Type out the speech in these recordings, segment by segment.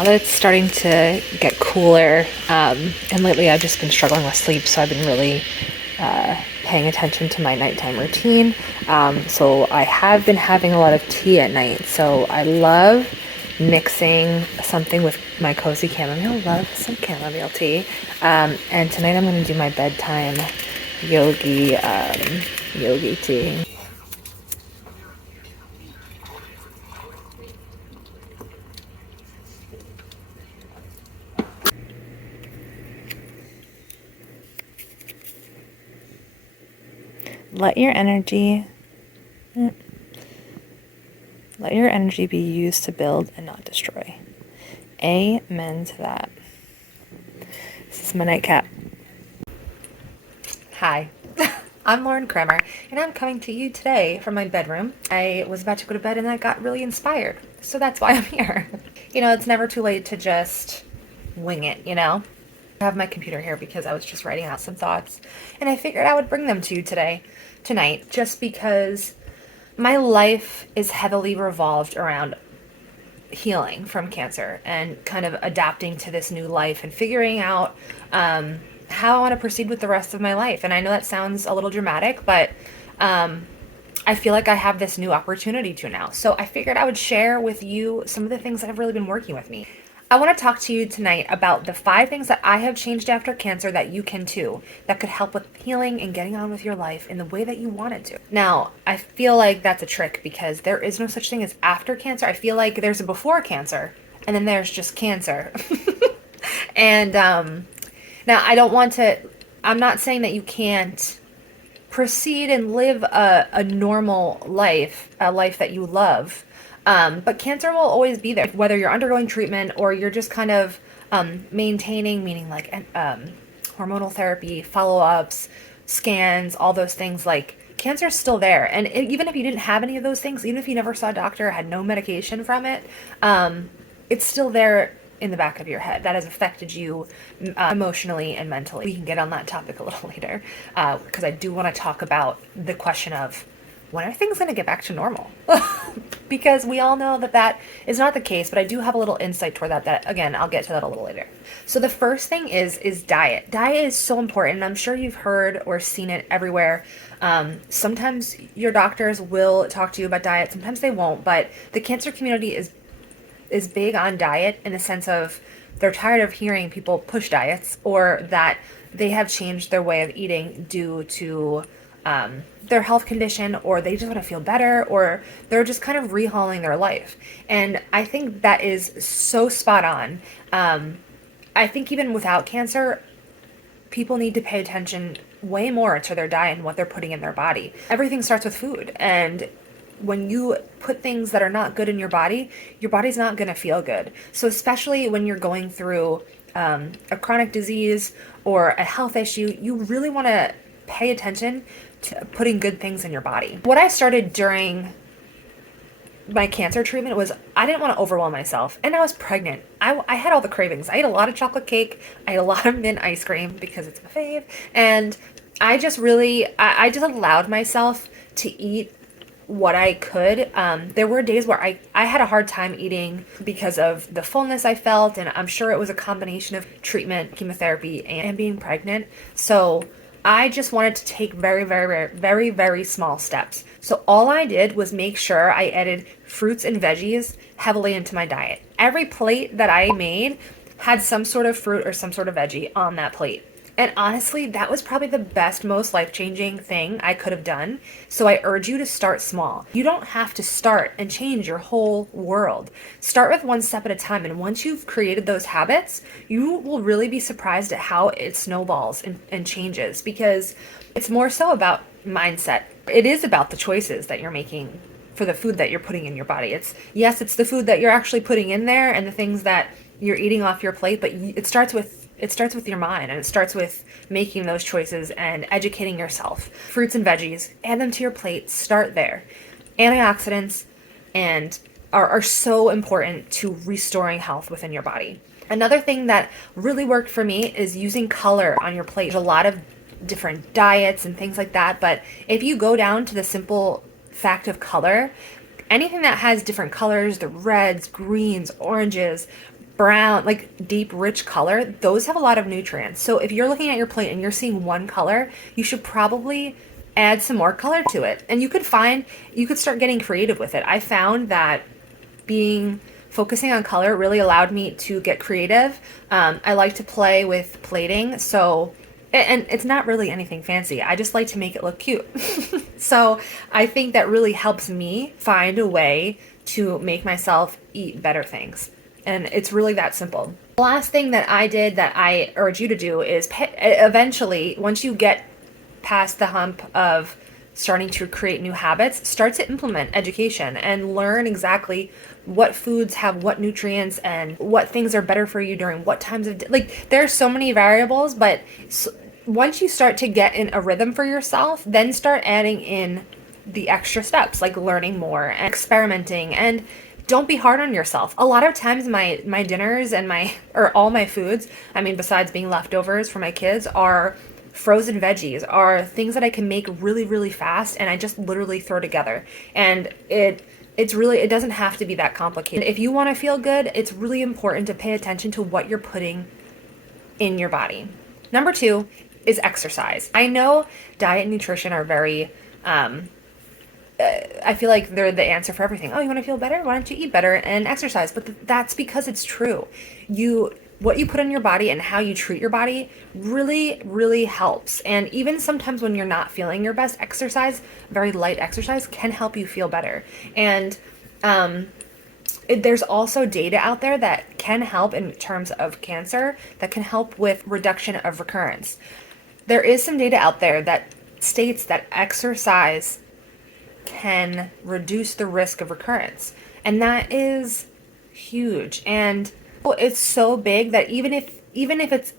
Now that it's starting to get cooler, and lately I've just been struggling with sleep, so I've been really paying attention to my nighttime routine. So I have been having a lot of tea at night. So I love mixing something with my cozy chamomile. Love some chamomile tea. And tonight I'm going to do my bedtime yogi tea. Let your energy be used to build and not destroy. Amen to that. This is my nightcap. Hi, I'm Lauren Kramer, and I'm coming to you today from my bedroom. I was about to go to bed and I got really inspired, so that's why I'm here. It's never too late to just wing it, I have my computer here because I was just writing out some thoughts, and I figured I would bring them to you tonight, just because my life is heavily revolved around healing from cancer and kind of adapting to this new life and figuring out how I want to proceed with the rest of my life. And I know that sounds a little dramatic, but I feel like I have this new opportunity to now. So I figured I would share with you some of the things that have really been working with me. I want to talk to you tonight about the 5 things that I have changed after cancer that you can too, that could help with healing and getting on with your life in the way that you want it to. Now, I feel like that's a trick because there is no such thing as after cancer. I feel like there's a before cancer and then there's just cancer. And now I'm not saying that you can't proceed and live a normal life, a life that you love. But cancer will always be there, whether you're undergoing treatment or you're just kind of maintaining, meaning like hormonal therapy, follow-ups, scans, all those things. Like, cancer is still there. And even if you didn't have any of those things, even if you never saw a doctor, had no medication from it, it's still there in the back of your head. That has affected you emotionally and mentally. We can get on that topic a little later, because I do want to talk about the question of, when are things going to get back to normal? Because we all know that is not the case, but I do have a little insight toward that again, I'll get to that a little later. So the first thing is diet. Diet is so important, and I'm sure you've heard or seen it everywhere. Sometimes your doctors will talk to you about diet, sometimes they won't, but the cancer community is big on diet in the sense of they're tired of hearing people push diets, or that they have changed their way of eating due to their health condition, or they just want to feel better, or they're just kind of rehauling their life. And I think that is so spot on. I think even without cancer, people need to pay attention way more to their diet and what they're putting in their body. Everything starts with food, and when you put things that are not good in your body's not going to feel good. So especially when you're going through a chronic disease or a health issue, you really want to pay attention to putting good things in your body. What I started during my cancer treatment was, I didn't want to overwhelm myself, and I was pregnant. I had all the cravings. I ate a lot of chocolate cake. I ate a lot of mint ice cream because it's my fave, and I just allowed myself to eat what I could. There were days where I had a hard time eating because of the fullness I felt, and I'm sure it was a combination of treatment, chemotherapy, and being pregnant. So I just wanted to take very, very, very, very small steps. So all I did was make sure I added fruits and veggies heavily into my diet. Every plate that I made had some sort of fruit or some sort of veggie on that plate. And honestly, that was probably the best, most life-changing thing I could have done. So I urge you to start small. You don't have to start and change your whole world. Start with one step at a time. And once you've created those habits, you will really be surprised at how it snowballs and changes, because it's more so about mindset. It is about the choices that you're making for the food that you're putting in your body. It's the food that you're actually putting in there and the things that you're eating off your plate, but it starts with your mind, and it starts with making those choices and educating yourself. Fruits and veggies, add them to your plate, start there. Antioxidants are so important to restoring health within your body. Another thing that really worked for me is using color on your plate. There's a lot of different diets and things like that, but if you go down to the simple fact of color, anything that has different colors, the reds, greens, oranges, brown, like deep, rich color, those have a lot of nutrients. So if you're looking at your plate and you're seeing one color, you should probably add some more color to it. And you could start getting creative with it. I found that focusing on color really allowed me to get creative. I like to play with plating, so and it's not really anything fancy. I just like to make it look cute. So I think that really helps me find a way to make myself eat better things. And it's really that simple. The last thing that I did that I urge you to do is eventually, once you get past the hump of starting to create new habits, start to implement education and learn exactly what foods have what nutrients and what things are better for you during what times of day. Like, there are so many variables, but once you start to get in a rhythm for yourself, then start adding in the extra steps, like learning more and experimenting, and don't be hard on yourself. A lot of times my dinners and or all my foods, I mean, besides being leftovers for my kids, are frozen veggies, are things that I can make really, really fast, and I just literally throw together. And it doesn't have to be that complicated. If you want to feel good, it's really important to pay attention to what you're putting in your body. Number 2 is exercise. I know diet and nutrition are very, I feel like they're the answer for everything. Oh, you want to feel better? Why don't you eat better and exercise? But that's because it's true. What you put in your body and how you treat your body really, really helps. And even sometimes when you're not feeling your best, exercise, very light exercise, can help you feel better. And there's also data out there that can help in terms of cancer, that can help with reduction of recurrence. There is some data out there that states that exercise can reduce the risk of recurrence. And that is huge. And it's so big that even if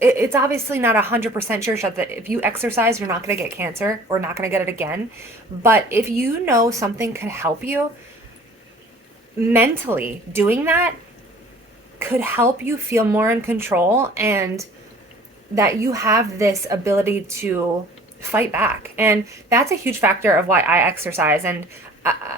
it's obviously not 100% sure shot that if you exercise, you're not going to get cancer or not going to get it again. But if you know something could help you, mentally doing that could help you feel more in control, and that you have this ability to fight back. And that's a huge factor of why I exercise. And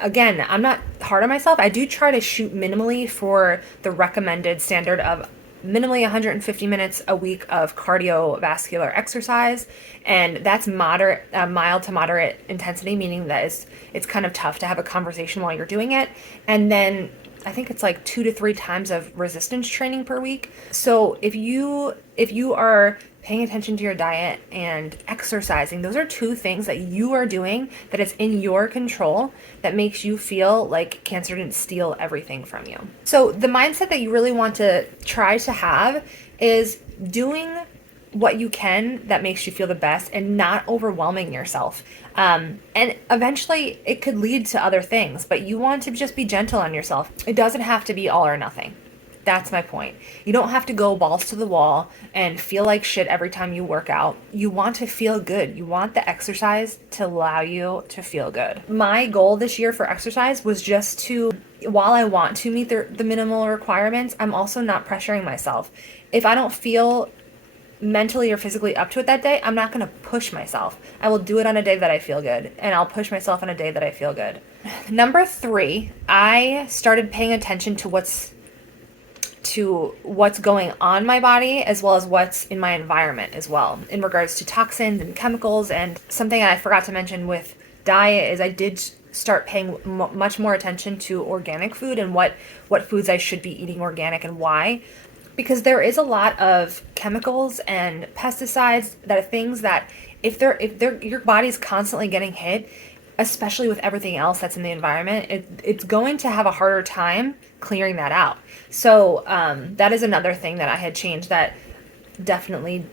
again, I'm not hard on myself. I do try to shoot minimally for the recommended standard of minimally 150 minutes a week of cardiovascular exercise, and that's mild to moderate intensity, meaning that it's kind of tough to have a conversation while you're doing it. And then I think it's like 2 to 3 times of resistance training per week. So if you are paying attention to your diet and exercising, those are 2 things that you are doing that is in your control that makes you feel like cancer didn't steal everything from you. So the mindset that you really want to try to have is doing what you can that makes you feel the best and not overwhelming yourself. And eventually it could lead to other things, but you want to just be gentle on yourself. It doesn't have to be all or nothing. That's my point. You don't have to go balls to the wall and feel like shit every time you work out. You want to feel good. You want the exercise to allow you to feel good. My goal this year for exercise was just to, while I want to meet the minimal requirements, I'm also not pressuring myself. If I don't feel mentally or physically up to it that day, I'm not going to push myself. I will do it on a day that I feel good, and I'll push myself on a day that I feel good. Number 3, I started paying attention to what's going on my body, as well as what's in my environment as well, in regards to toxins and chemicals. And something I forgot to mention with diet is I did start paying much more attention to organic food and what foods I should be eating organic and why. Because there is a lot of chemicals and pesticides that are things that if your body's constantly getting hit, especially with everything else that's in the environment, it's going to have a harder time clearing that out. So that is another thing that I had changed that definitely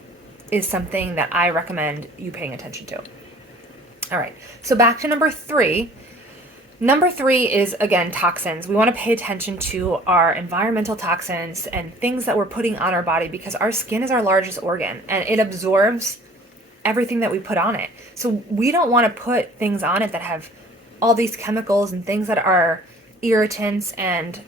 is something that I recommend you paying attention to. All right, so back to number 3. Number 3 is, again, toxins. We want to pay attention to our environmental toxins and things that we're putting on our body, because our skin is our largest organ and it absorbs everything that we put on it. So we don't want to put things on it that have all these chemicals and things that are irritants and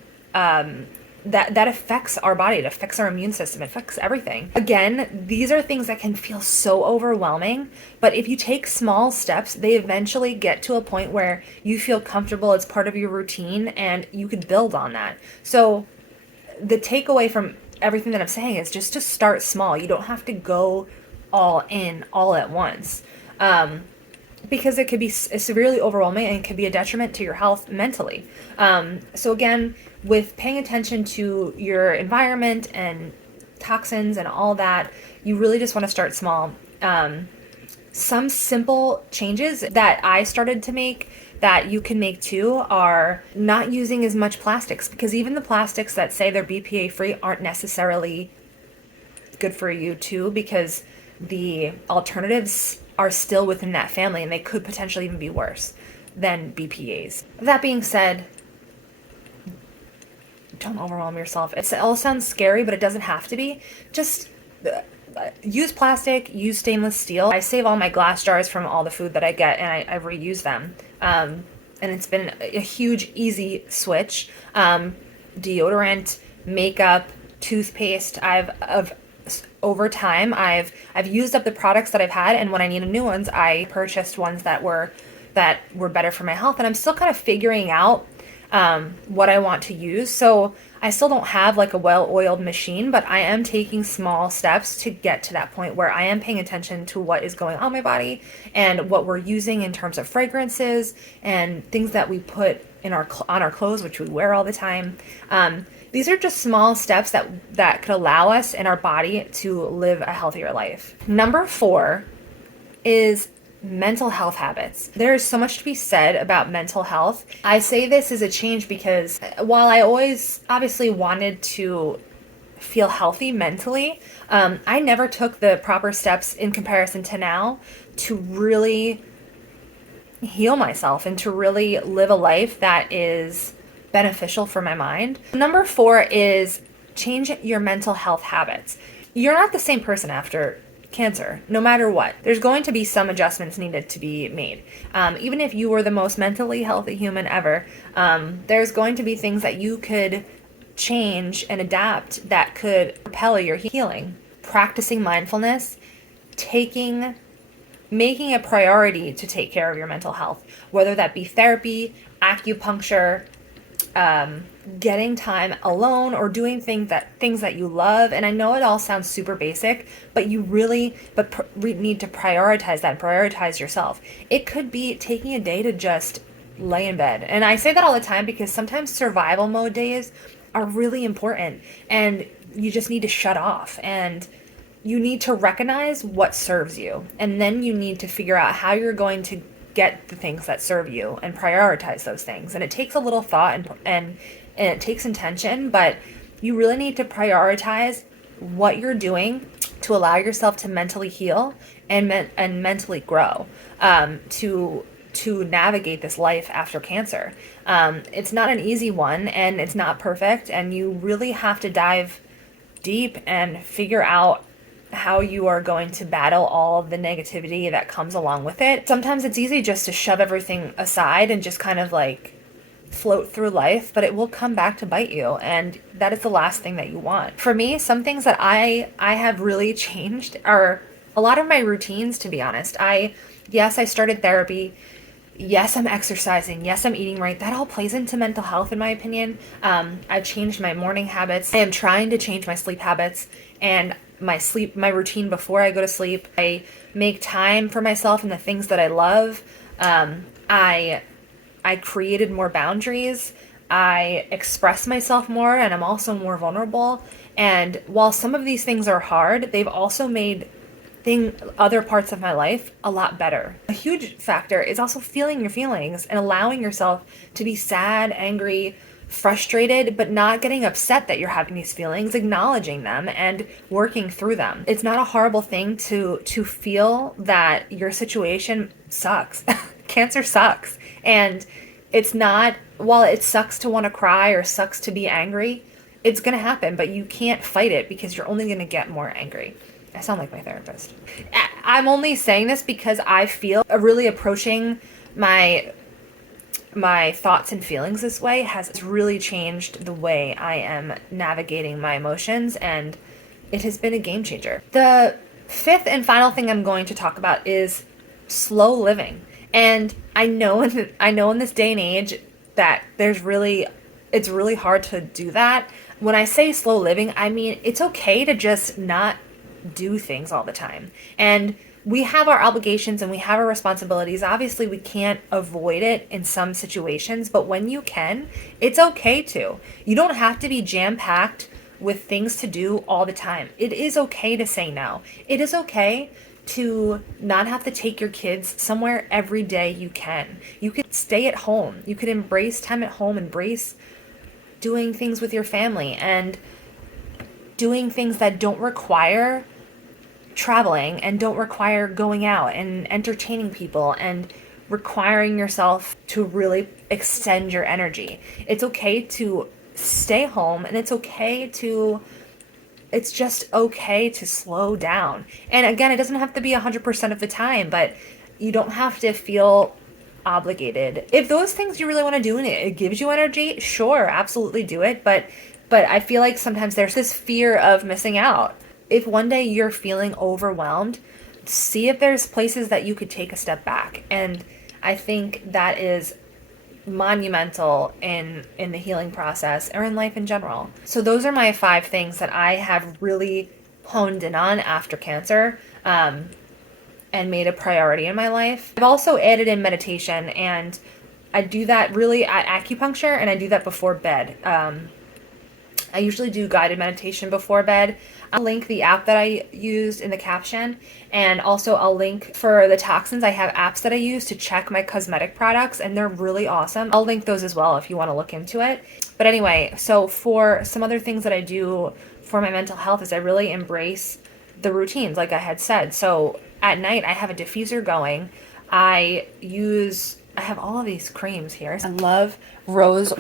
that affects our body. It affects our immune system. It affects everything. Again, these are things that can feel so overwhelming, but if you take small steps, they eventually get to a point where you feel comfortable. It's part of your routine and you could build on that. So the takeaway from everything that I'm saying is just to start small. You don't have to go all in all at once. Because it could be severely overwhelming and it could be a detriment to your health mentally. So again, with paying attention to your environment and toxins and all that, you really just want to start small. Some simple changes that I started to make that you can make too are not using as much plastics, because even the plastics that say they're BPA free aren't necessarily good for you too, because the alternatives are still within that family and they could potentially even be worse than BPAs. That being said, don't overwhelm yourself. It all sounds scary, but it doesn't have to be. Just use plastic, use stainless steel. I save all my glass jars from all the food that I get, and I reuse them. And it's been a huge, easy switch. Deodorant, makeup, toothpaste. Over time, I've used up the products that I've had, and when I needed new ones, I purchased ones that were better for my health. And I'm still kind of figuring out what I want to use. So I still don't have like a well-oiled machine, but I am taking small steps to get to that point where I am paying attention to what is going on my body and what we're using in terms of fragrances and things that we put in on our clothes, which we wear all the time. These are just small steps that could allow us and our body to live a healthier life. Number 4 is mental health habits. There is so much to be said about mental health. I say this as a change because while I always obviously wanted to feel healthy mentally, I never took the proper steps in comparison to now to really heal myself and to really live a life that is beneficial for my mind. Number 4 is change your mental health habits. You're not the same person after cancer, no matter what. There's going to be some adjustments needed to be made. Even if you were the most mentally healthy human ever, there's going to be things that you could change and adapt that could propel your healing. Practicing mindfulness, making a priority to take care of your mental health, whether that be therapy, acupuncture, getting time alone, or doing things that you love. And I know it all sounds super basic, but you really need to prioritize that, prioritize yourself. It could be taking a day to just lay in bed. And I say that all the time because sometimes survival mode days are really important and you just need to shut off, and you need to recognize what serves you. And then you need to figure out how you're going to get the things that serve you and prioritize those things. And it takes a little thought and it takes intention, but you really need to prioritize what you're doing to allow yourself to mentally heal and mentally grow, to navigate this life after cancer. It's not an easy one, and it's not perfect, and you really have to dive deep and figure out how you are going to battle all of the negativity that comes along with it. Sometimes it's easy just to shove everything aside and just kind of like float through life, but it will come back to bite you, and that is the last thing that you want. For me, some things that I have really changed are a lot of my routines, to be honest. Yes, I started therapy. Yes, I'm exercising. Yes, I'm eating right. That all plays into mental health, in my opinion. I've changed my morning habits. I am trying to change my sleep habits and my routine before I go to sleep. I make time for myself and the things that I love. I created more boundaries. I express myself more, and I'm also more vulnerable. And while some of these things are hard, they've also made other parts of my life a lot better. A huge factor is also feeling your feelings and allowing yourself to be sad, angry, frustrated, but not getting upset that you're having these feelings, acknowledging them and working through them. It's not a horrible thing to feel that your situation sucks. Cancer sucks. And it's not, while it sucks to want to cry or sucks to be angry, it's going to happen, but you can't fight it because you're only going to get more angry. I sound like my therapist. I'm only saying this because I feel really approaching my thoughts and feelings this way has really changed the way I am navigating my emotions, and it has been a game changer. The 5th and final thing I'm going to talk about is slow living. And I know in this day and age that it's really hard to do that. when I say slow living, I mean it's okay to just not do things all the time. And we have our obligations and we have our responsibilities. Obviously, we can't avoid it in some situations, but when you can, it's okay to. You don't have to be jam packed with things to do all the time. It is okay to say no. It is okay to not have to take your kids somewhere every day you can. You could stay at home. You could embrace time at home, embrace doing things with your family and doing things that don't require traveling and don't require going out and entertaining people and requiring yourself to really extend your energy. It's okay to stay home, and it's just okay to slow down. And again, it doesn't have to be 100% of the time, but you don't have to feel obligated. If those things you really want to do and it gives you energy, sure, absolutely do it. But I feel like sometimes there's this fear of missing out. If one day you're feeling overwhelmed, see if there's places that you could take a step back. And I think that is monumental in the healing process or in life in general. So those are my 5 things that I have really honed in on after cancer, and made a priority in my life. I've also added in meditation, and I do that really at acupuncture, and I do that before bed. I usually do guided meditation before bed. I'll link the app that I used in the caption, and also I'll link for the toxins. I have apps that I use to check my cosmetic products, and they're really awesome. I'll link those as well if you want to look into it. But anyway, so for some other things that I do for my mental health is I really embrace the routines, like I had said. So at night, I have a diffuser going. I have all of these creams here. I love rose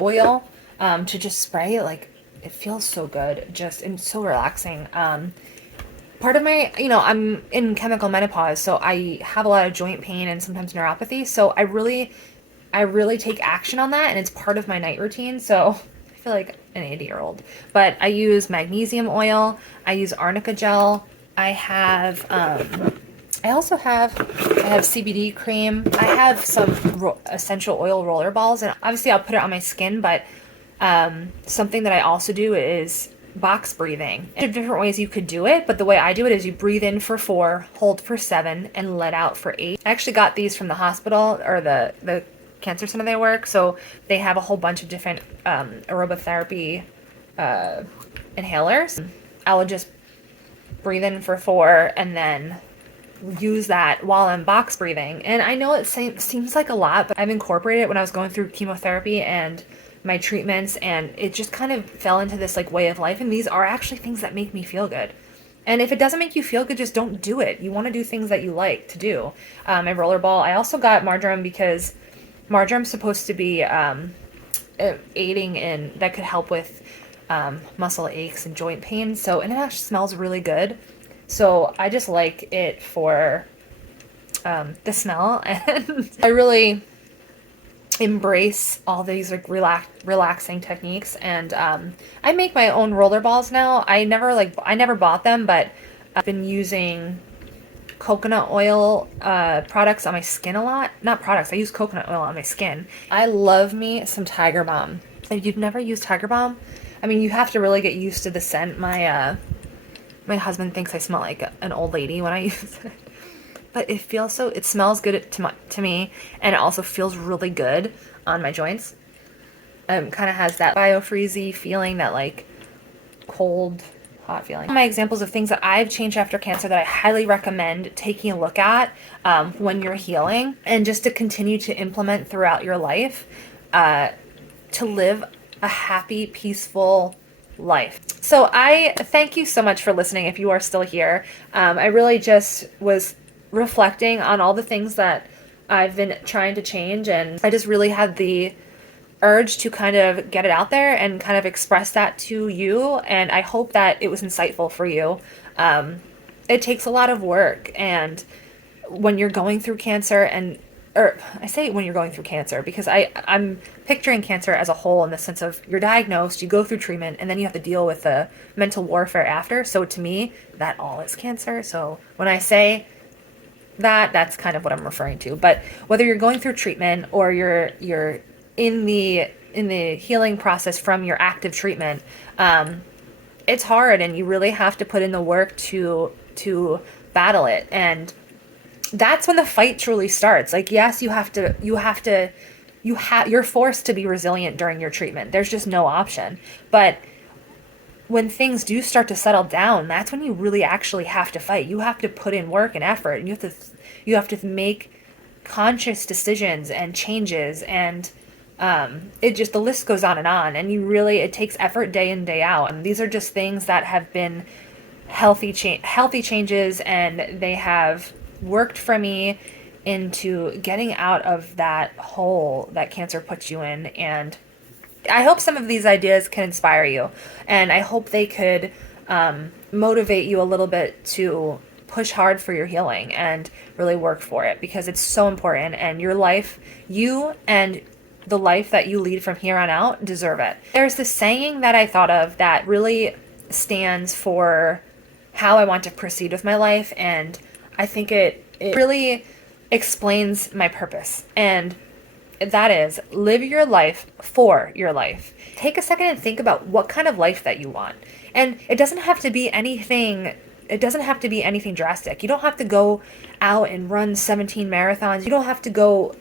oil to just spray. Like, it feels so good, just, and so relaxing. Part of my, I'm in chemical menopause, so I have a lot of joint pain and sometimes neuropathy. So I really take action on that, and it's part of my night routine. So I feel like an 80-year-old. But I use magnesium oil. I use arnica gel. I have CBD cream. I have some essential oil roller balls, and obviously I'll put it on my skin, but something that I also do is box breathing. There's different ways you could do it, but the way I do it is you breathe in for 4, hold for 7, and let out for 8. I actually got these from the hospital, or the cancer center they work, so they have a whole bunch of different aromatherapy inhalers. I would just breathe in for 4 and then use that while I'm box breathing. And I know it seems like a lot, but I've incorporated it when I was going through chemotherapy and my treatments, and it just kind of fell into this like way of life. And these are actually things that make me feel good. And if it doesn't make you feel good, just don't do it. You want to do things that you like to do. My rollerball. I also got marjoram because marjoram's supposed to be aiding in, that could help with muscle aches and joint pain. So, and it actually smells really good. So I just like it for the smell, and I really embrace all these like relaxing techniques. And I make my own roller balls now. I never bought them, but I've been using coconut oil products on my skin a lot. Not products, I use coconut oil on my skin. I love me some Tiger Balm. If you've never used Tiger Balm, I mean, you have to really get used to the scent. My husband thinks I smell like an old lady when I use it. But it smells good to me, and it also feels really good on my joints. Kind of has that biofreezy feeling, that like cold, hot feeling. My examples of things that I've changed after cancer that I highly recommend taking a look at when you're healing, and just to continue to implement throughout your life to live a happy, peaceful life. So I thank you so much for listening if you are still here. I really just was reflecting on all the things that I've been trying to change, and I just really had the urge to kind of get it out there and kind of express that to you, and I hope that it was insightful for you. It takes a lot of work, and when you're going through cancer, or I say when you're going through cancer because I'm picturing cancer as a whole, in the sense of you're diagnosed, you go through treatment, and then you have to deal with the mental warfare after. So to me, that all is cancer. So when I say that's kind of what I'm referring to. But whether you're going through treatment or you're in the the healing process from your active treatment, it's hard, and you really have to put in the work to battle it. And that's when the fight truly starts. Like, yes, you're forced to be resilient during your treatment. There's just no option. But when things do start to settle down, that's when you really actually have to fight. You have to put in work and effort, and you have to make conscious decisions and changes, and the list goes on, and it takes effort day in, day out. And these are just things that have been healthy changes, and they have worked for me into getting out of that hole that cancer puts you in. And I hope some of these ideas can inspire you, and I hope they could motivate you a little bit to push hard for your healing and really work for it, because it's so important. And your life, you and the life that you lead from here on out, deserve it. There's this saying that I thought of that really stands for how I want to proceed with my life, and I think it really explains my purpose. And that is, live your life for your life. Take a second and think about what kind of life that you want. And it doesn't have to be anything drastic. You don't have to go out and run 17 marathons. You don't have to go,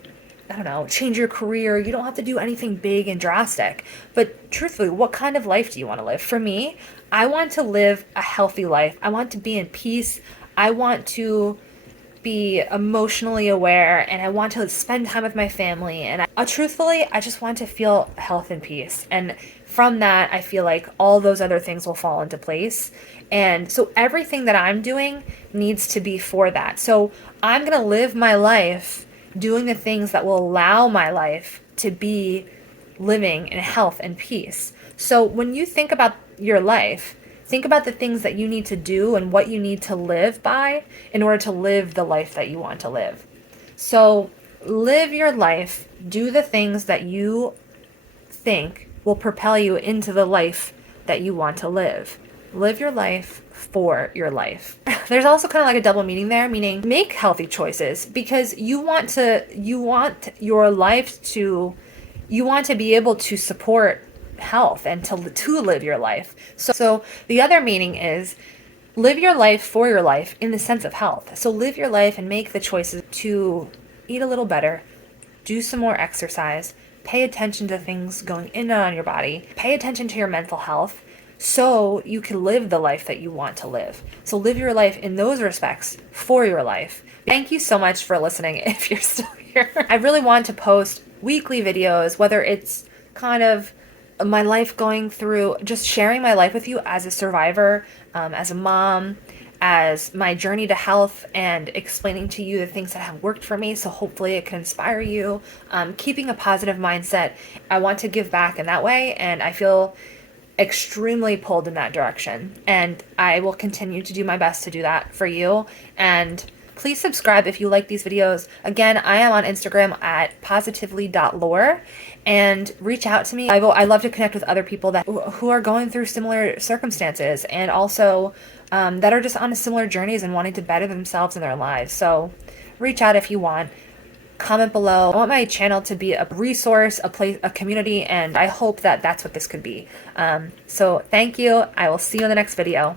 I don't know, change your career. You don't have to do anything big and drastic. But truthfully, what kind of life do you want to live? For me, I want to live a healthy life. I want to be in peace. I want to be emotionally aware, and I want to spend time with my family. And truthfully, I just want to feel health and peace. And from that, I feel like all those other things will fall into place. And so everything that I'm doing needs to be for that. So I'm going to live my life doing the things that will allow my life to be living in health and peace. So when you think about your life, think about the things that you need to do and what you need to live by in order to live the life that you want to live. So live your life, do the things that you think will propel you into the life that you want to live. Live your life for your life. There's also kind of like a double meaning there, meaning make healthy choices, because you want your life to, you want to be able to support health and to live your life. So the other meaning is live your life for your life in the sense of health. So live your life and make the choices to eat a little better, do some more exercise, pay attention to things going in and out of your body, pay attention to your mental health, so you can live the life that you want to live. So live your life in those respects for your life. Thank you so much for listening if you're still here. I really want to post weekly videos, whether it's kind of my life going through, just sharing my life with you as a survivor, as a mom, as my journey to health, and explaining to you the things that have worked for me. So hopefully it can inspire you. Keeping a positive mindset. I want to give back in that way, and I feel extremely pulled in that direction. And I will continue to do my best to do that for you. And please subscribe if you like these videos. Again, I am on Instagram at positively.lore, and reach out to me. I love to connect with other people who are going through similar circumstances, and also that are just on similar journeys and wanting to better themselves in their lives. So reach out if you want. Comment below. I want my channel to be a resource, a place, a community, and I hope that that's what this could be. So thank you. I will see you in the next video.